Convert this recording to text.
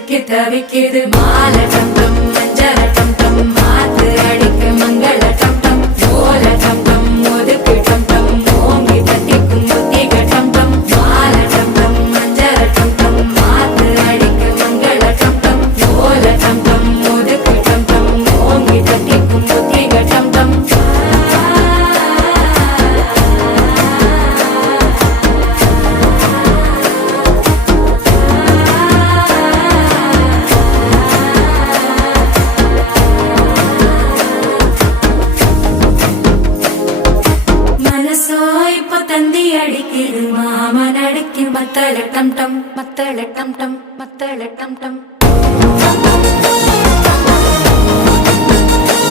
சிக்கி தவிக்குது மாலை டம் டம் மஞ்சள டம் டம் மாத்து அடிக்கு மங்கள டம் டம் ஓல டம் டம் ஒதுக்கு டம் டம் ஓங்கி தட்டிக்கும் புத்திக டம் டம் மாலை டம் டம் மஞ்சள டம் டம் மாத்து அடிக்கு மங்கள டம் டம் ஓல டம் டம் ஒதுக்கு டம் டம் ஓங்கி தட்டிக்கும் புத்திக டம் டம் தந்தி அடிக்குது மாமன் அடிக்கு மத்தள டம் டம் மத்தள டம் டம் மத்தள டம் டம்